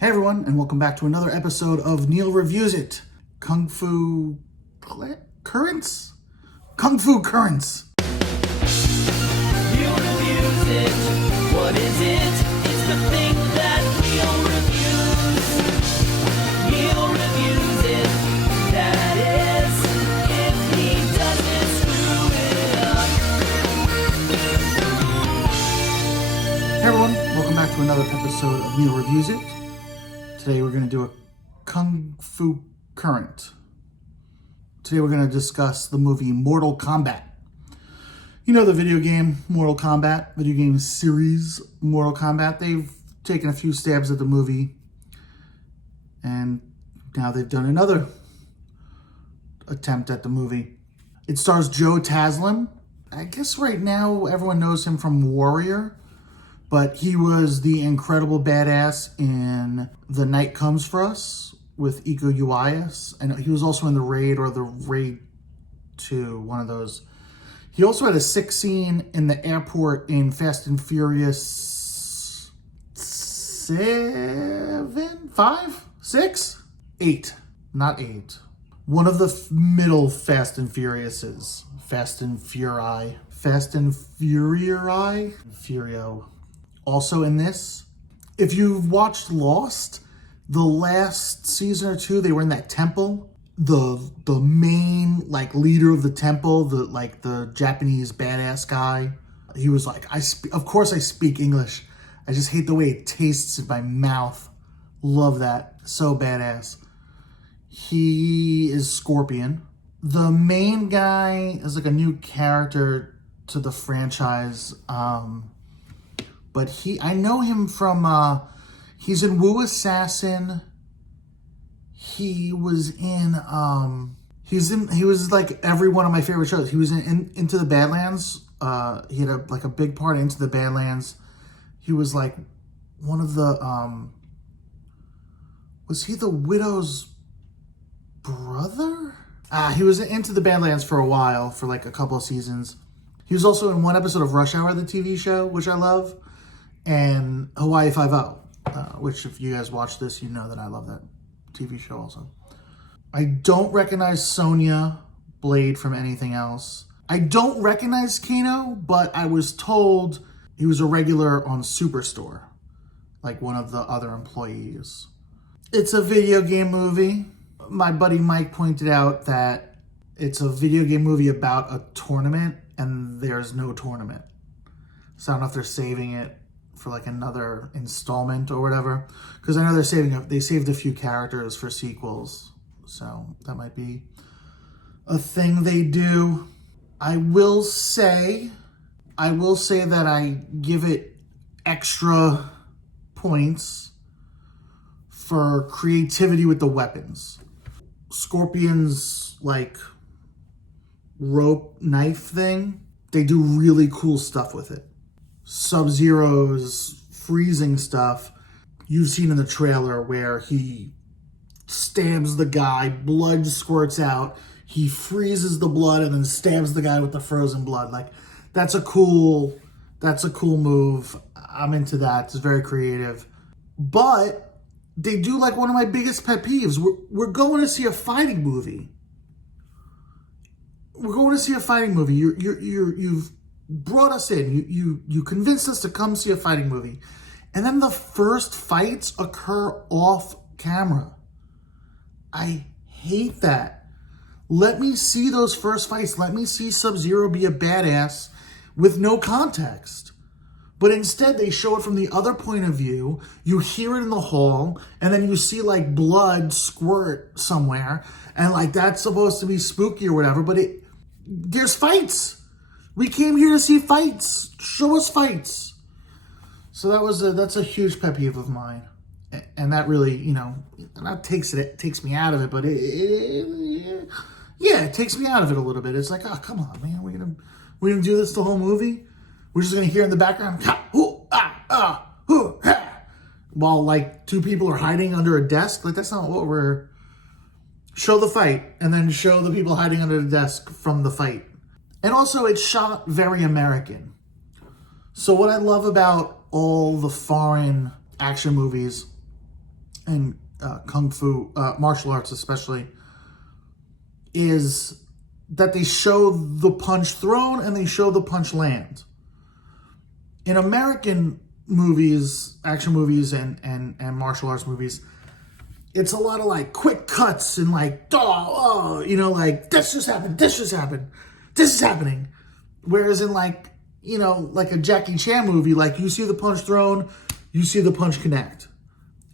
Hey everyone, and welcome back to another episode of Neil Reviews It. Kung Fu Currents? Kung Fu Currents. Neil reviews it. What is it? It's the thing that Neil reviews. Neil reviews it. That is, if he doesn't screw it up. Hey everyone, welcome back to another episode of Neil Reviews It. Today we're going to do a Kung Fu Current. Today we're going to discuss the movie Mortal Kombat. You know the video game Mortal Kombat, video game series Mortal Kombat. They've taken a few stabs at the movie, and now they've done another attempt at the movie. It stars Joe Taslim. I guess right now everyone knows him from Warrior, but he was the incredible badass in The Night Comes For Us with Iko Uwais, and he was also in The Raid or The Raid 2, one of those. He also had a sick scene in the airport in Fast and Furious 7, 5, 6, 8, not 8. One of the middle Fast and Furiouses. Fast and Furio. Also in this. If you've watched Lost, the last season or two, they were in that temple. The main leader of the temple, the Japanese badass guy, he was like, of course I speak English. I just hate the way it tastes in my mouth. Love that. So badass. He is Scorpion. The main guy is like a new character to the franchise. But I know him from, he's in Wu Assassin. He was in, he was like every one of my favorite shows. He was in Into the Badlands. He had a big part in Into the Badlands. He was like one of the, was he the widow's brother? He was Into the Badlands for a while, for like a couple of seasons. He was also in one episode of Rush Hour, the TV show, which I love, and Hawaii Five-0, which if you guys watch this, you know that I love that TV show also. I don't recognize Sonya Blade from anything else. I don't recognize Kano, but I was told he was a regular on Superstore, like one of the other employees. It's a video game movie. My buddy Mike pointed out that it's a video game movie about a tournament, and there's no tournament. So I don't know if they're saving it for like another installment or whatever, because I know they saved a few characters for sequels, so that might be a thing they do. I will say that I give it extra points for creativity with the weapons. Scorpion's rope knife thing, they do really cool stuff with it. Sub-Zero's freezing stuff, you've seen in the trailer where he stabs the guy, blood squirts out, he freezes the blood and then stabs the guy with the frozen blood. That's a cool move. I'm into that. It's very creative. But they do one of my biggest pet peeves. We're going to see a fighting movie. You've brought us in. You convinced us to come see a fighting movie. And then the first fights occur off camera. I hate that. Let me see those first fights. Let me see Sub-Zero be a badass with no context. But instead, they show it from the other point of view. You hear it in the hall, and then you see blood squirt somewhere, and that's supposed to be spooky or whatever. But there's fights. We came here to see fights. Show us fights. So that's a huge pet peeve of mine, and that really, that takes me out of it. But it takes me out of it a little bit. It's like, oh, come on, man, we're gonna do this the whole movie. We're just gonna hear in the background, while two people are hiding under a desk. That's not what we're. Show the fight and then show the people hiding under the desk from the fight. And also, it's shot very American. So what I love about all the foreign action movies and kung fu, martial arts especially, is that they show the punch thrown and they show the punch land. In American movies, action movies and martial arts movies, it's a lot of like quick cuts and like, like this just happened, this is happening. Whereas in like a Jackie Chan movie, like you see the punch thrown, you see the punch connect.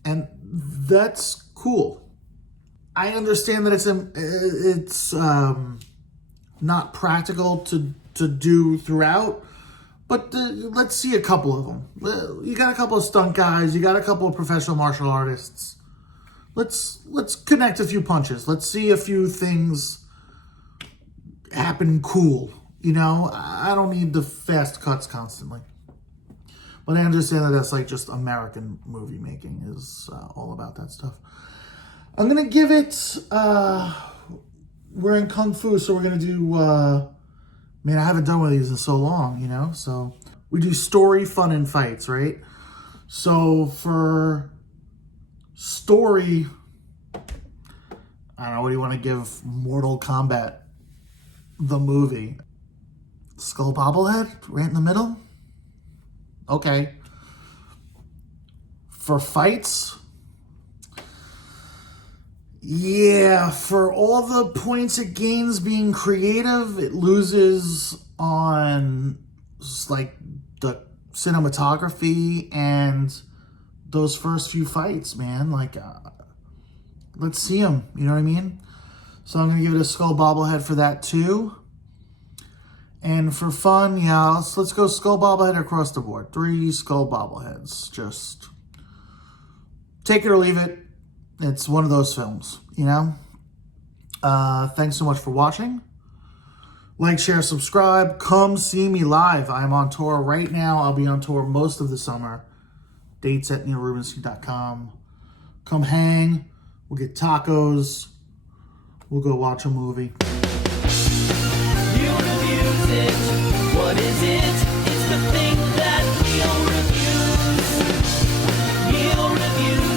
And that's cool. I understand that it's not practical to do throughout, but let's see a couple of them. You got a couple of stunt guys, you got a couple of professional martial artists. Let's connect a few punches. Let's see a few things happen cool. I don't need the fast cuts constantly. But I understand that that's like just American movie making is all about that stuff. I'm going to give it, we're in Kung Fu, so we're going to do, I haven't done one of these in so long, so we do story, fun, and fights, right? So for story, I don't know, what do you want to give Mortal Kombat, the movie? Skull bobblehead, right in the middle? Okay. For fights, yeah, for all the points it gains being creative, it loses on like the cinematography and those first few fights, man. Like, let's see them, you know what I mean? So I'm going to give it a skull bobblehead for that too. And for fun, yeah, let's go skull bobblehead across the board. 3 skull bobbleheads. Just take it or leave it. It's one of those films, Thanks so much for watching. Like, share, subscribe. Come see me live. I'm on tour right now. I'll be on tour most of the summer. Dates at neilrubenstein.com. Come hang. We'll get tacos. We'll go watch a movie. What is it? It's the thing that Neil reviews. Neil reviews.